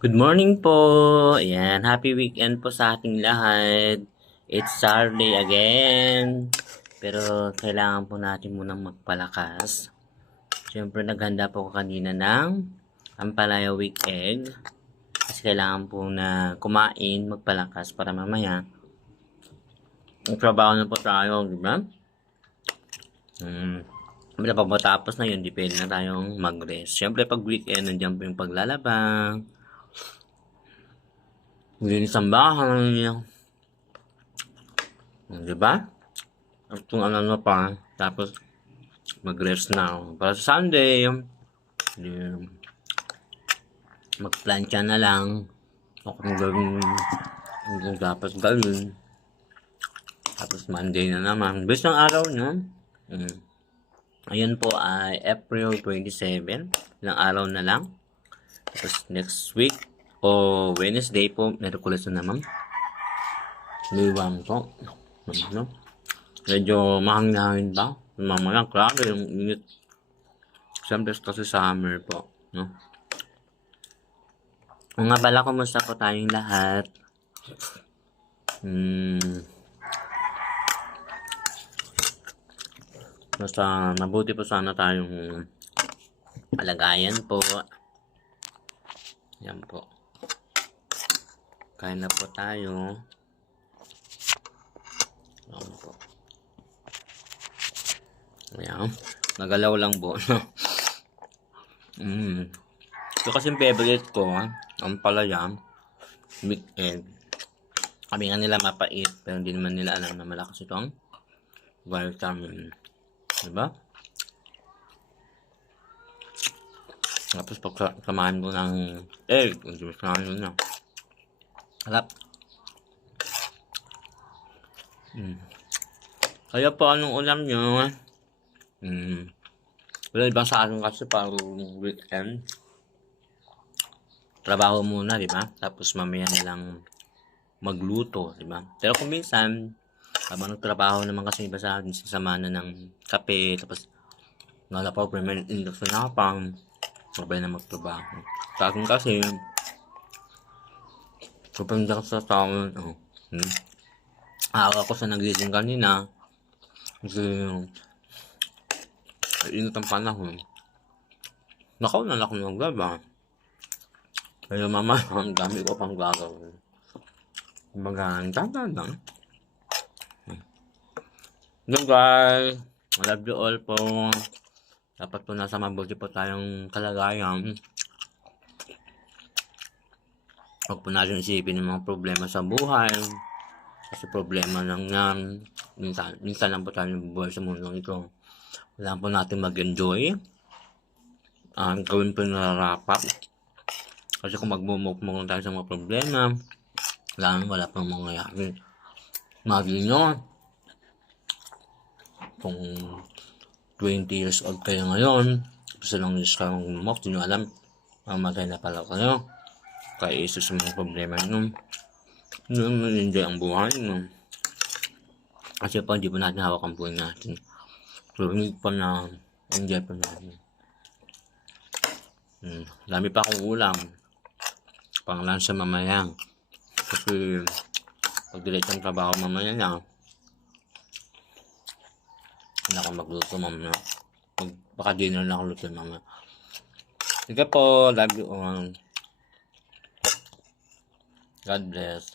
Good morning po. Ayan, happy weekend po sa ating lahat. It's Saturday again. Pero kailangan po natin munang magpalakas. Siyempre naghanda po ako kanina ng ampalaya week egg. Kasi kailangan po na kumain, magpalakas para mamaya. Magtrabaho na po tayo, di ba? Wala pa matapos na yun, depende na tayong mag-rest. Siyempre pag weekend, nandiyan po yung paglalabang, linis ang bahay, di ba? At kung ano pa, tapos mag-rest na ako. Para sa Sunday, magplansya na lang. O kung gawin, kung dapat gawin. Tapos Monday na naman. Best ng araw, no? Ayun po ay April 27. Ilang araw na lang. Tapos next week, o Wednesday po, Merkulis na naman. Liwang po. No? Medyo mahangin pa. Mamaya, grabe yung init. Siyempre kasi summer po. No? Mga bala, kumusta po tayong lahat? Basta mabuti po sana tayong kalagayan po. Yan po. Kain na po tayo. Yan po. Ayan. Nagalaw lang po. Ito kasi favorite ko, ang palaya, big egg. Kami nga nila mapait, pero hindi naman nila alam na malakas itong vitamin. Diba? Tapos pag samahan ko ng egg, hindi mo samahan ko na. Harap. Kaya po, anong ulam nyo? Wala ibang sa akin kasi parang weekend. Trabaho muna, di ba? Tapos mamaya na lang magluto, di ba? Pero kung minsan, habang nagtrabaho naman kasi iba sa akin, sasama na ng kape, tapos wala pa may induction na pang sabay na magtrabaho. Sa akin kasi, kapag dyan sa taon, awa ko sa nagising kanina, kasi init ang panahon. Nakaw na ako ng gaba. Kaya mama, ang dami ko pang gagawin. Kumbaga, tanda lang. So guys, I love you all po. Dapat po nasa mabuti po tayong kalagayan. Huwag po natin isipin yung mga problema sa buhay. Kasi problema lang yan. Minsan lang po tayo buhay sa mundo ito. Kailangan po natin mag-enjoy. Gawin po yung nararapat. Kasi kung magmumukmuk tayo sa mga problema, wala pang mangyayari. Magi nyo, kung 20 years old kayo ngayon, gusto lang years kayo magmumuk, di nyo alam, mamatay na pala kayo. Kaya isa sa mga problema nyo, enjoy ang buhay nyo. Kasi pa, hindi pa natin hawak ang buhay natin. So, hindi pa na enjoy pa natin. Dami pa akong ulam. Pang lunch sa mamaya. Kasi, pag diretso ang trabaho mamaya na, hindi ako magluto mamaya. Baka dinner na ako luto mamaya. Sige po, love you all. God bless.